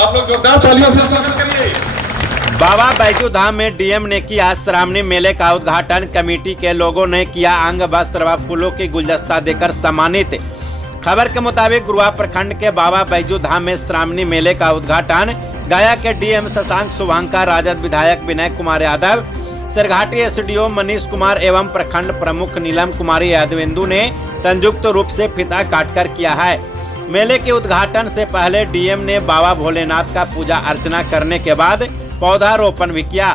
आप लोग जोरदार तालियों से स्वागत करिए। बाबा बैजू धाम में डीएम ने किया श्रावणी मेले का उद्घाटन। कमेटी के लोगों ने किया अंग वस्त्र व फूलों की गुलदस्ता देकर सम्मानित। खबर के मुताबिक गुरुआ प्रखंड के बाबा बैजू धाम में श्रावणी मेले का उद्घाटन गया के डीएम शशांक शुभांकर, राजद विधायक विनय कुमार यादव, सिरघाटी एसडीओ मनीष कुमार एवं प्रखंड प्रमुख नीलम कुमारी यादवेंदु ने संयुक्त रूप से फीता काटकर किया है। मेले के उद्घाटन से पहले डीएम ने बाबा भोलेनाथ का पूजा अर्चना करने के बाद पौधारोपण भी किया।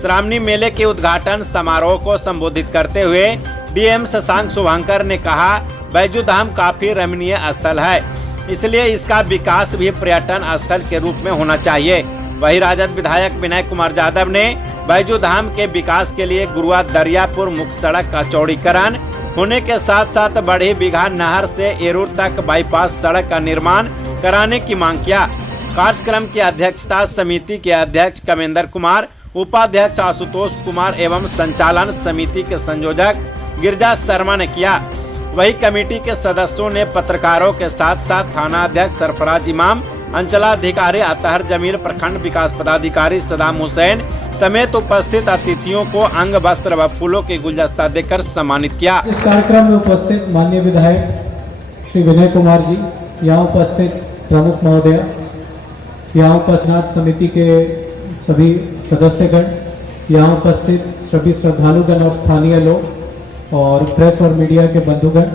श्रावणी मेले के उद्घाटन समारोह को संबोधित करते हुए डीएम शशांक शुभांकर ने कहा, बैजू धाम काफी रमणीय स्थल है, इसलिए इसका विकास भी पर्यटन स्थल के रूप में होना चाहिए। वही राजद विधायक विनय कुमार यादव ने बैजू धाम के विकास के लिए गुरुआ दरियापुर मुख्य सड़क का चौड़ीकरण होने के साथ साथ बड़ी बीघा नहर से एरूर तक बाईपास सड़क का निर्माण कराने की मांग किया। कार्यक्रम की अध्यक्षता समिति के अध्यक्ष कमेंद्र कुमार, उपाध्यक्ष आशुतोष कुमार एवं संचालन समिति के संयोजक गिरजा शर्मा ने किया। वही कमेटी के सदस्यों ने पत्रकारों के साथ साथ थाना अध्यक्ष सरफराज इमाम, अंचलाधिकारी अतहर जमील, प्रखंड विकास पदाधिकारी सदाम हुसैन समेत उपस्थित अतिथियों को अंग वस्त्र व फूलों की गुलदस्ता देकर सम्मानित किया। इस कार्यक्रम में उपस्थित माननीय विधायक श्री विनय कुमार जी, यहाँ उपस्थित प्रमुख महोदय, यहाँ उपस्थित समिति के सभी सदस्यगण, यहाँ उपस्थित सभी श्रद्धालुगण और स्थानीय लोग और प्रेस और मीडिया के बंधुगण,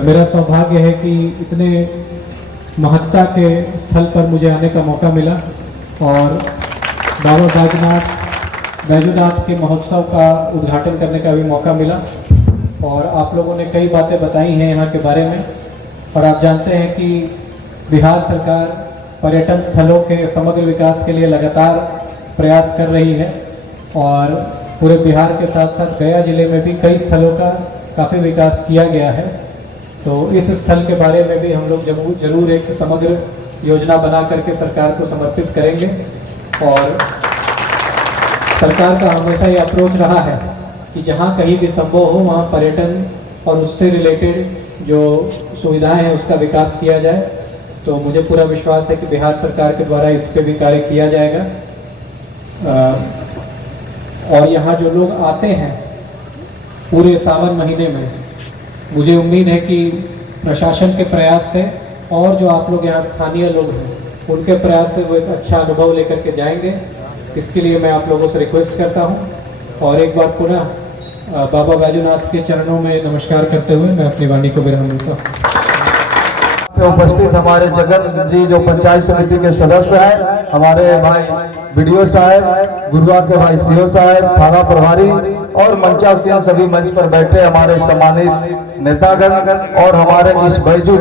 मेरा सौभाग्य है कि इतने महत्ता के स्थल पर मुझे आने का मौका मिला और बाबा बैजूनाथ के महोत्सव का उद्घाटन करने का भी मौका मिला। और आप लोगों ने कई बातें बताई हैं यहाँ के बारे में, और आप जानते हैं कि बिहार सरकार पर्यटन स्थलों के समग्र विकास के लिए लगातार प्रयास कर रही है और पूरे बिहार के साथ साथ गया जिले में भी कई स्थलों का काफ़ी विकास किया गया है। तो इस स्थल के बारे में भी हम लोग जरूर एक समग्र योजना बना करके सरकार को समर्पित करेंगे। और सरकार का हमेशा ये अप्रोच रहा है कि जहाँ कहीं भी संभव हो वहाँ पर्यटन और उससे रिलेटेड जो सुविधाएं हैं उसका विकास किया जाए। तो मुझे पूरा विश्वास है कि बिहार सरकार के द्वारा इस पे भी कार्य किया जाएगा। और यहाँ जो लोग आते हैं पूरे सावन महीने में, मुझे उम्मीद है कि प्रशासन के प्रयास से और जो आप लोग यहाँ स्थानीय लोग हैं उनके प्रयास से वो एक अच्छा अनुभव लेकर के जाएंगे। इसके लिए मैं आप लोगों से रिक्वेस्ट करता हूँ और एक बार पुनः बाबा बैजूनाथ के चरणों में नमस्कार करते हुए मैं अपनी वाणी को विराम देता हूँ। उपस्थित हमारे जगन जी जो पंचायत समिति के सदस्य हैं, हमारे भाई बीडीओ साहब, गुरुआ के भाई सीओ साहब, थाना प्रभारी और मंचासीन सभी मंच पर बैठे हमारे सम्मानित नेतागण और हमारे इस बैजू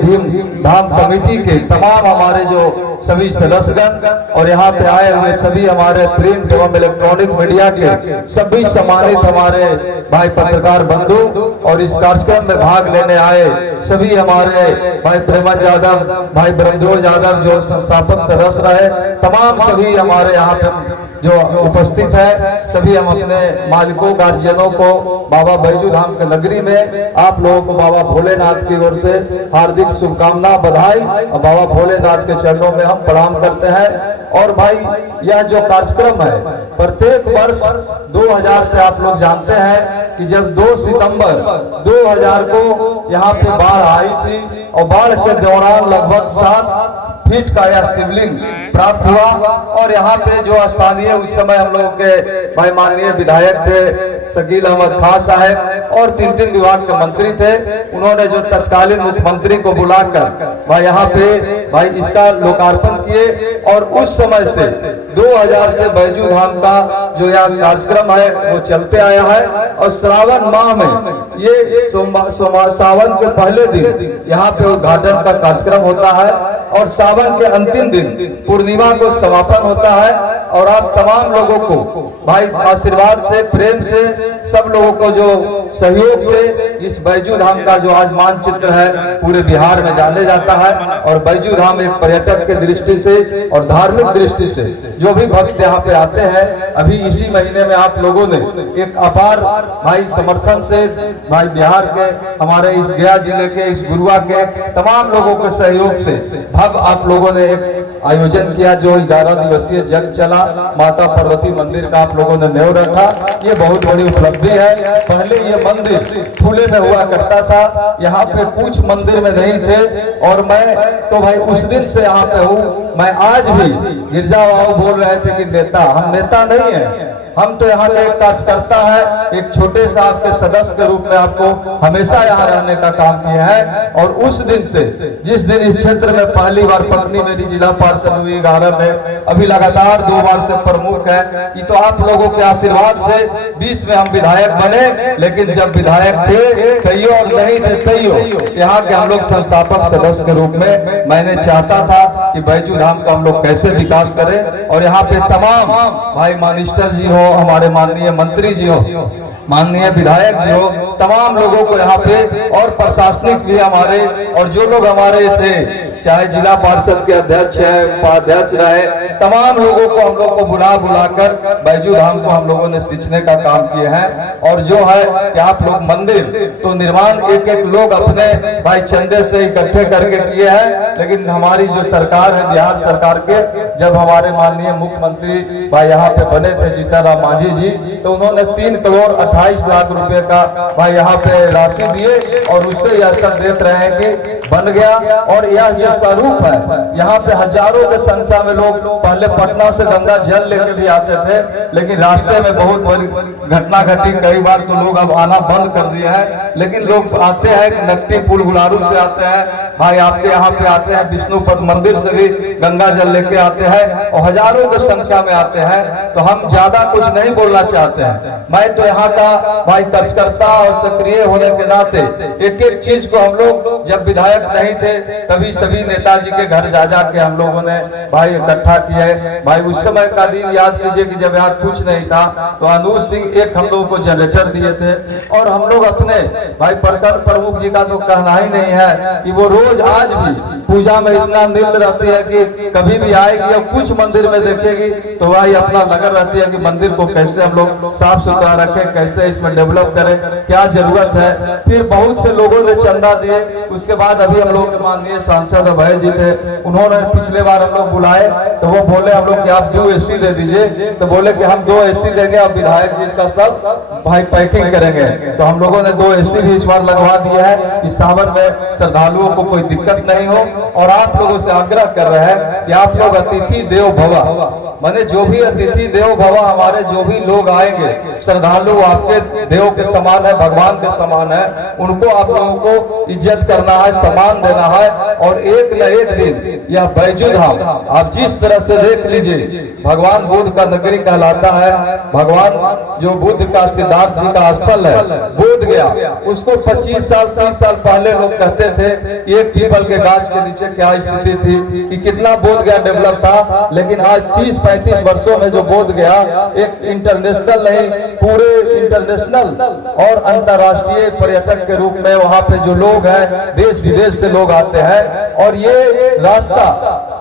धाम कमेटी के तमाम हमारे जो सभी सदस्यगण और यहाँ पे आए हुए सभी हमारे प्रिंट एवं इलेक्ट्रॉनिक मीडिया के सभी सम्मानित हमारे भाई पत्रकार बंधु और इस कार्यक्रम में भाग लेने आए सभी हमारे भाई प्रेमज यादव, भाई ब्रह्मदेव यादव जो संस्थापक सदस्य रहे, तमाम सभी हमारे यहाँ पे जो उपस्थित है, सभी हम अपने मालिकों गार्जियनों को बाबा बैजू धाम के नगरी में आप लोगों को बाबा भोलेनाथ की ओर से हार्दिक शुभकामना, बधाई और बाबा भोलेनाथ के चरणों में हम प्रणाम करते हैं। और भाई यह जो कार्यक्रम है प्रत्येक वर्ष 2000 से आप लोग जानते हैं कि जब 2 सितंबर 2000 को यहाँ पे बाढ़ आई थी और बाढ़ के दौरान लगभग 7 फीट का यह शिवलिंग प्राप्त हुआ और यहाँ पे जो स्थानीय उस समय हम लोग के भाई माननीय विधायक थे शकील अहमद खां साहब और 3 विभाग के मंत्री थे, उन्होंने जो तत्कालीन मुख्यमंत्री को बुलाकर भाई यहाँ पे भाई इसका लोकार्पण किए और उस समय से 2000 से बैजू धाम का जो यह कार्यक्रम है वो चलते आया है। और श्रावण माह में ये सावन के पहले दिन यहाँ पे उद्घाटन का कार्यक्रम होता है और सावन के अंतिम दिन पूर्णिमा को समापन होता है। और आप तमाम लोगों को भाई आशीर्वाद से, प्रेम से, सब लोगों को जो सहयोग से इस बैजू धाम का जो आज मानचित्र है पूरे बिहार में जाने जाता है। और बैजू धाम एक पर्यटक के दृष्टि से और धार्मिक दृष्टि से जो भी भक्त यहाँ पे आते हैं, अभी इसी महीने में आप लोगों ने एक अपार भाई समर्थन से भाई बिहार के हमारे इस गया जिले के इस गुरुआ के तमाम लोगों के सहयोग से भव्य आप लोगों ने एक आयोजन किया, जो 11 दिवसीय जग चला, माता पार्वती मंदिर का आप लोगों ने न्यों रखा, ये बहुत बड़ी उपलब्धि है। पहले ये मंदिर खुले में हुआ करता था, यहाँ पे कुछ मंदिर में नहीं थे, और मैं तो भाई उस दिन से यहाँ पे हूँ। मैं आज भी गिरजा बाबू बोल रहे थे कि नेता, हम नेता नहीं है, हम तो यहाँ एक कार्यकर्ता है, एक छोटे से आपके सदस्य के रूप में आपको हमेशा यहाँ रहने का काम किया है। और उस दिन से, जिस दिन इस क्षेत्र में पहली बार पत्नी मेरी जिला पार्षद हुई 11 में, अभी लगातार 2 बार से प्रमुख है, ये तो आप लोगों के आशीर्वाद से 20 में हम विधायक बने, लेकिन जब विधायक थे तैयो और नहीं थे तैयो, यहाँ के हम लोग संस्थापक सदस्य के रूप में मैंने चाहता था कि बैजू धाम का हम लोग कैसे विकास करें। और यहाँ पे तमाम भाई मिनिस्टर जी हो, हमारे माननीय मंत्री जी हो, माननीय विधायक जी हो, तमाम लोगों को यहाँ पे, और प्रशासनिक भी हमारे, और जो लोग हमारे थे, चाहे जिला पार्षद के अध्यक्ष है, उपाध्यक्ष रहे, तमाम लोगों को हम लोग को बुलाकर बैजू धाम को हम लोगों ने सींचने का काम किए हैं। और जो है कि आप लोग मंदिर तो निर्माण एक लोग अपने भाई चंदे से इकट्ठे करके किए हैं, लेकिन हमारी जो सरकार है, बिहार सरकार के, जब हमारे माननीय मुख्यमंत्री भाई यहाँ पे बने थे जीतनराम मांझी जी, तो उन्होंने 3 करोड़ 28 लाख रुपए का भाई यहाँ पे राशि दिए, और उससे यह संदेश रहे हैं कि बन गया। और यह जो स्वरूप है, यहाँ पे हजारों की संख्या में लोग पहले पटना से गंगा जल लेके भी आते थे, लेकिन रास्ते में बहुत बड़ी घटना घटी, कई बार तो लोग अब आना बंद कर दिए हैं, लेकिन लोग आते हैं, नकटी पुल गुलारू से आते हैं, भाई आपके यहाँ पे आते हैं, विष्णुपद मंदिर से भी गंगा जल लेके आते हैं, और हजारों की संख्या में आते हैं। तो हम ज्यादा कुछ नहीं बोलना चाहते हैं, मैं तो यहाँ का भाई कार्यकर्ता और सक्रिय होने के नाते एक एक चीज को हम लोग जब विधायक नहीं थे तभी सभी नेताजी के घर जा के हम लोगों ने भाई इकट्ठा किया है। भाई उस समय का दिन याद कीजिए कि जब यहाँ कुछ नहीं था, तो अनुज सिंह एक हम लोगों को जनरेटर दिए थे, और हम लोग अपने भाई प्रमुख जी का तो कहना ही नहीं है कि वो रोज आज भी पूजा में इतना निल रहती है कि कभी भी आएगी और कुछ मंदिर में देखेगी तो भाई अपना लगन रहती है कि मंदिर को कैसे हम लोग साफ सुथरा रखें, कैसे इसमें डेवलप करें, क्या जरूरत है। फिर बहुत से लोगों ने चंदा दिए, उसके बाद अभी हम लोग के माननीय सांसद अभय जी थे, उन्होंने पिछले बार हम लोग बुलाए तो वो बोले हम लोग कि आप 2 AC दे दीजिए, तो बोले कि हम 2 AC देंगे और विधायक जी इसका सब भाई पैकिंग करेंगे। तो हम लोगों ने 2 AC भी इस बार लगवा दिया है कि सावन में श्रद्धालुओं को कोई दिक्कत नहीं हो। और आप लोगों से आग्रह कर रहे हैं कि आप लोग अतिथि देव भव, माने जो भी अतिथि देव भव, हमारे जो भी लोग आएंगे श्रद्धालु आपके देव के समान है, भगवान के समान है, उनको आप लोगों को इज्जत करना है, सम्मान देना है। और एक न एक दिन यह बैजू धाम आप जिस तरह से देख लीजिए, भगवान बुद्ध का नगरी कहलाता है, भगवान जो बुद्ध का सिद्धार्थ जी का स्थल है, बोध गया, उसको 25 साल 30 साल पहले लोग कहते थे एक पीपल के गाछ के नीचे क्या स्थिति थी कि कितना बोध गया डेवलप था, लेकिन आज 30-35 वर्षों में जो बोध गया एक इंटरनेशनल नहीं, पूरे इंटरनेशनल और अंतर्राष्ट्रीय पर्यटक के रूप में वहां पे जो लोग हैं देश विदेश से लोग आते हैं। और ये रास्ता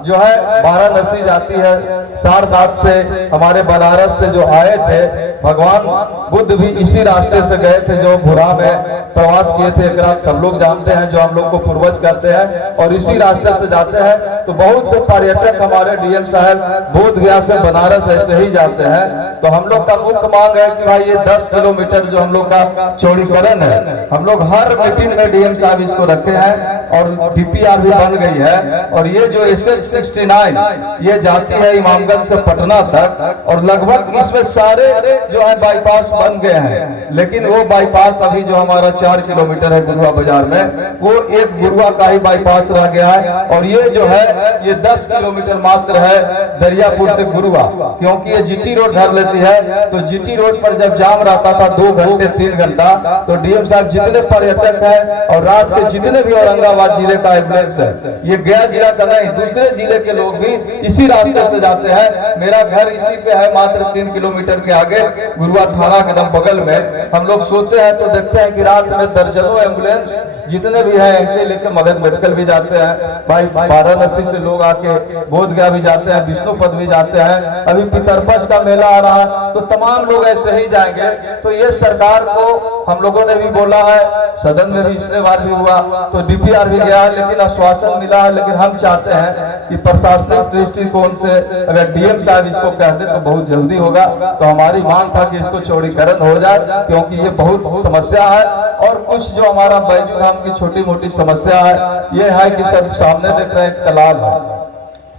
जो है वाराणसी जाती है, सारनाथ से, हमारे बनारस से जो आए थे, भगवान बुद्ध भी इसी रास्ते से गए थे जो भुरा में प्रवास किए थे, एक रात सब लोग जानते हैं, जो हम लोग को पूर्वज कहते हैं, और इसी रास्ते से जाते हैं। तो बहुत से पर्यटक हमारे डीएम साहब बोध गया से बनारस ऐसे ही जाते हैं। तो हम लोग का मुख्य मांग है कि भाई ये 10 किलोमीटर जो हम लोग का चौड़ीकरण है, हम लोग हर मीटिंग में डीएम साहब इसको रखे हैं, और DPR भी बन गई है। और ये जो SH69 ये जाती है इमामगंज से पटना तक, और लगभग इसमें सारे जो है बाईपास बन गए हैं, लेकिन वो बाईपास अभी जो हमारा 4 किलोमीटर है गुरुआ बाजार में, वो एक गुरुआ का ही बाईपास रह गया है। और ये जो है ये 10 किलोमीटर मात्र है दरियापुर से गुरुआ, क्योंकि ये GT रोड धर लेती है। तो GT रोड पर जब जाम रहता था 2 घंटे 3 घंटा, तो डीएम साहब जितने पर्यटक है और रात के जितने भी औरंगाबाद जिले का एम्बुलेंस है, ये गया जिला का नहीं, दूसरे जिले के लोग भी इसी रास्ते से जाते हैं। मेरा घर इसी पे है, मात्र 3 किलोमीटर के आगे गुरुआ थाना के बगल में। हम लोग सोते हैं तो देखते हैं कि रात में दर्जनों एम्बुलेंस जितने भी हैं ऐसे लेकर मगध मेडिकल भी जाते हैं, भाई वाराणसी से लोग आके बोध गया भी जाते हैं, विष्णुपद भी जाते हैं, अभी पितरपक्ष का मेला आ रहा है तो तमाम लोग ऐसे ही जाएंगे। तो ये सरकार को हम लोगों ने भी बोला है, सदन में भी पिछले बार भी हुआ तो डीपीआर भी गया है, लेकिन आश्वासन मिला है। लेकिन हम चाहते हैं कि प्रशासनिक दृष्टिकोण से अगर डीएम साहब इसको कह दे तो बहुत जल्दी होगा। तो हमारी मांग था कि इसको चौड़ीकरण हो जाए, क्योंकि ये बहुत समस्या है। और कुछ जो हमारा बैजू धाम की छोटी मोटी समस्या है, ये है कि सब सामने देख रहे हैं एक तालाब है,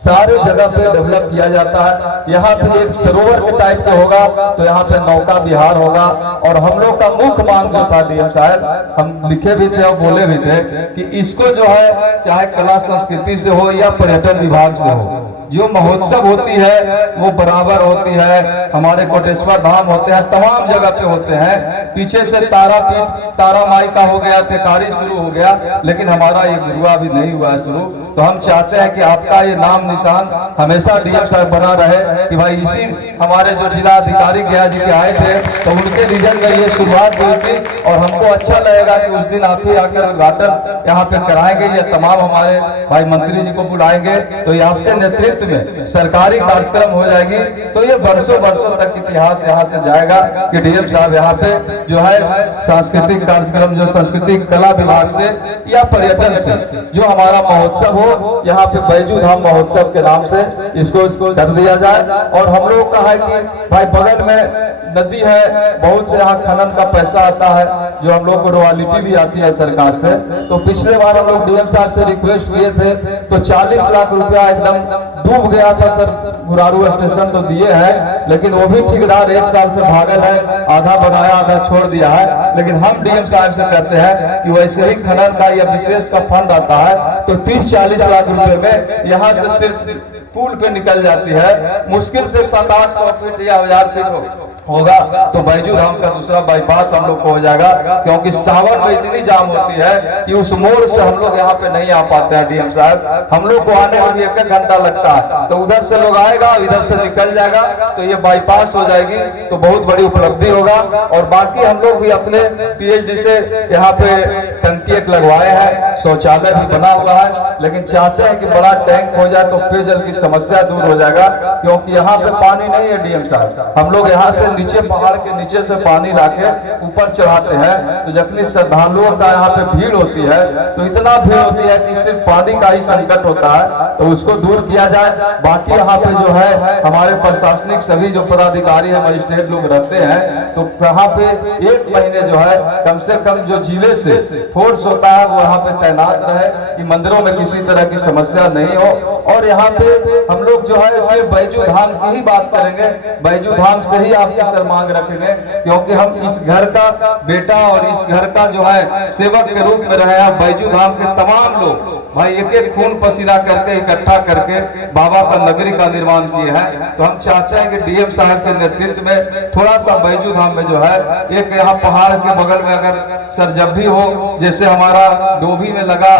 सारे जगह पे डेवलप किया जाता है, यहाँ पे एक सरोवर के टाइप का होगा तो यहाँ पे नौका विहार होगा। और हम लोग का मुख्य मांग जो था डीएम साहब, हम लिखे भी थे और बोले भी थे कि इसको जो है चाहे कला संस्कृति से हो या पर्यटन विभाग से हो, जो महोत्सव होती है वो बराबर होती है। हमारे कोटेश्वर धाम होते हैं, तमाम जगह पे होते हैं। पीछे से तारापीठ तारा माई का हो गया, टेकारी शुरू हो गया, लेकिन हमारा ये गुरुआ भी नहीं हुआ है शुरू। तो हम चाहते हैं कि आपका ये नाम निशान हमेशा डीएम साहब बना रहे कि भाई इसी हमारे जो जिला अधिकारी गया जी के आए थे तो उनके रीजन में ये शुरुआत हुई थी। और हमको अच्छा लगेगा कि उस दिन आप ही आकर उद्घाटन यहाँ पे कराएंगे, ये तमाम हमारे भाई मंत्री जी को बुलाएंगे तो ये आपके नेतृत्व में सरकारी कार्यक्रम हो जाएगी। तो ये बरसों बरसों तक इतिहास यहाँ से जाएगा कि डीएम साहब यहाँ पे जो है सांस्कृतिक कार्यक्रम जो सांस्कृतिक कला विभाग से या पर्यटन से जो हमारा महोत्सव हो, यहाँ पे बैजू धाम महोत्सव के नाम से इसको कर दिया जाए। और हम लोग का है कि भाई बगल में नदी है, बहुत से यहाँ खनन का पैसा आता है जो हम लोग को रॉयल्टी भी आती है सरकार से। तो पिछले बार हम लोग डीएम साहब से रिक्वेस्ट किए थे तो 40 लाख रुपया एकदम डूब गया था सर, गुरारू स्टेशन तो दिए हैं, लेकिन वो भी ठेकेदार 1 साल से भागल है, आधा बनाया आधा छोड़ दिया है। लेकिन हम डीएम साहब से कहते हैं कि वैसे ही खनन का या विशेष का फंड आता है तो 30-40 लाख रुपए में यहाँ से सिर्फ पुल पे निकल जाती है, मुश्किल से 700-800 फीट या 1000 फीट होगा तो बैजू धाम का दूसरा बाईपास हम लोग को हो जाएगा। क्योंकि सावन में इतनी जाम होती है कि उस मोड़ से हम लोग यहाँ पे नहीं आ पाते हैं डीएम साहब, हम लोग को आने में भी 1 घंटा लगता है। तो उधर से लोग आएगा, इधर से निकल जाएगा तो ये बाईपास हो जाएगी तो बहुत बड़ी उपलब्धि होगा। और बाकी हम लोग भी अपने पीएचडी से यहाँ पे टंकी एक लगवाए हैं, शौचालय भी बना हुआ है, लेकिन चाहते हैं कि बड़ा टैंक हो जाए तो पेयजल की समस्या दूर हो जाएगा। क्योंकि यहाँ पे पानी नहीं है डीएम साहब, हम लोग यहाँ से नीचे पहाड़ के नीचे से पानी लाके ऊपर चढ़ाते हैं। तो जबकि श्रद्धालुओं का यहाँ पे भीड़ होती है तो इतना भीड़ होती है कि सिर्फ पानी का ही संकट होता है, तो उसको दूर किया जाए। बाकी यहाँ पे जो है हमारे प्रशासनिक सभी जो पदाधिकारी है, मजिस्ट्रेट लोग रहते हैं, तो यहाँ पे 1 महीने जो है कम से कम जो जिले से फोर्स होता है वो यहाँ पे तैनात रहे कि मंदिरों में किसी तरह की समस्या नहीं हो। और यहाँ पे हम लोग जो है सिर्फ बैजू धाम की ही बात करेंगे, बैजू धाम से ही आपकी सर मांग रखेंगे, क्योंकि हम इस घर का बेटा और इस घर का जो है सेवक के रूप में रहे हैं। बैजू धाम के तमाम लोग भाई एक खून पसीना करके इकट्ठा करके बाबा का नगरी का निर्माण किए हैं। तो हम चाहते हैं कि डीएम साहब के नेतृत्व में थोड़ा सा बैजू धाम में जो है एक यहाँ पहाड़ के बगल में अगर सर जब भी हो, जैसे हमारा डोभी में लगा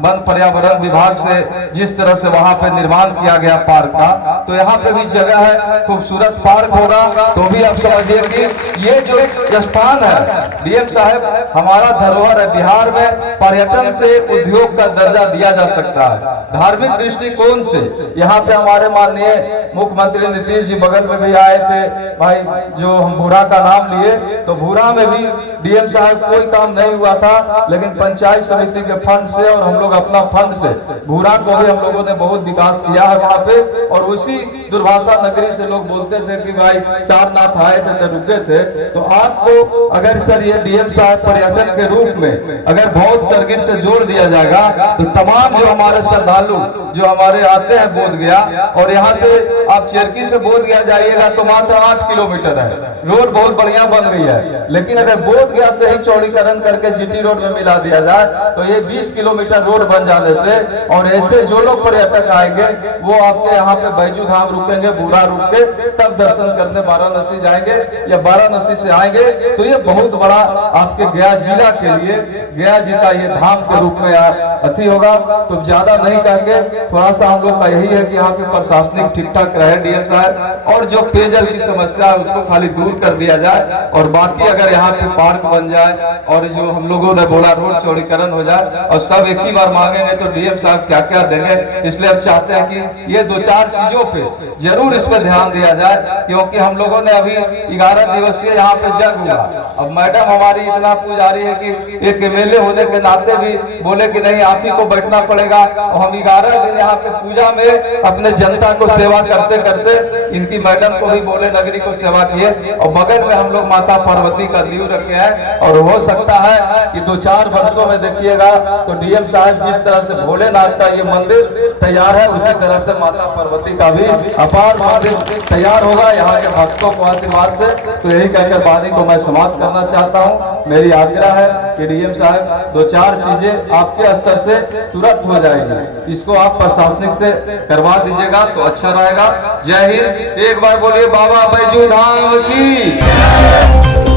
वन पर्यावरण विभाग से जिस तरह से वहां पे निर्माण किया गया पार्क का, तो यहाँ पे भी जगह है, खूबसूरत पार्क होगा। तो भी आप समझिए कि ये जो स्थान है डीएम साहब हमारा धरोहर है, बिहार में पर्यटन से उद्योग का दर्जा दिया जा सकता है। धार्मिक दृष्टिकोण से यहाँ पे हमारे माननीय मुख्यमंत्री नीतीश जी बगल में भी आए थे भाई, जो हम भूरा का नाम लिए, तो भूरा में भी डीएम साहब कोई काम नहीं हुआ था, लेकिन पंचायत समिति के फंड से और हम लोग अपना फंड से भूरा को भी हम लोगों ने बहुत विकास किया है वहाँ पे। और उसी दुर्भाषा नगरी से लोग बोलते थे कि भाई सारनाथ आए थे तो रुके थे। तो आपको अगर सर ये डीएम साहब पर्यटन के रूप में अगर बहुत सर्किट से जोड़ दिया जाएगा तो तमाम जो हमारे श्रद्धालु जो हमारे आते हैं बोध गया, और यहाँ से आप चेरकी से बोध गया जाइएगा तो मात्र 8 किलोमीटर है, रोड बहुत बढ़िया बन रही है। लेकिन अगर बोध गया से ही चौड़ीकरण करके जीटी रोड में मिला दिया जाए तो ये 20 किलोमीटर रोड रोड बन जाने से और ऐसे जो लोग पर्यटक आएंगे वो आपके यहाँ पे बैजू धाम रुकेंगे, बूढ़ा रुक के तब दर्शन करने वाराणसी जाएंगे या वाराणसी से आएंगे, तो ये बहुत बड़ा आपके गया जिला के लिए गया जी का ये धाम के रूप में अति होगा। तो ज्यादा नहीं कहेंगे, थोड़ा सा हम लोग का यही है कि यहाँ पे प्रशासनिक ठीक ठाक रहे डीएम साहब, और जो पेयजल की समस्या है उसको खाली दूर कर दिया जाए, और बाकी अगर यहाँ पे पार्क बन जाए और जो हम लोगों ने बोला रोड चौड़ीकरण हो जाए, और सब एक ही बार मांगेंगे तो डीएम साहब क्या क्या देंगे। इसलिए हम चाहते हैं कि ये 2-4 चीजों पे जरूर इस पे ध्यान दिया जाए, क्योंकि हम लोगों ने अभी 11 दिवसीय यहाँ पे जग हुआ। अब मैडम हमारी इतना पुजारी है कि एक एमएलए होने के नाते भी बोले कि नहीं आप ही को बैठना पड़ेगा, और हम 11 दिन यहाँ पे पूजा में अपने जनता को सेवा करते करते इनकी मैडम को भी बोले नगरी को सेवा किए, और बगल में हम लोग माता पार्वती का नींव रखे हैं। और हो सकता है कि 2-4 वर्षों में देखिएगा तो डीएम साहब जिस तरह से भोलेनाथ का ये मंदिर तैयार है, उसी तरह से माता पार्वती का भी अपार मंदिर तैयार होगा यहाँ के भक्तों को आशीर्वाद से। तो यही कहकर वाणी को मैं समाप्त करना चाहता हूँ। मेरी आग्रह है कि डीएम साहब 2-4 चीजें आपके स्तर से तुरंत हो जाएगी, इसको आप प्रशासनिक से करवा दीजिएगा तो अच्छा रहेगा। जय हिंद। एक बार बोलिए बाबा बैजू धाम की।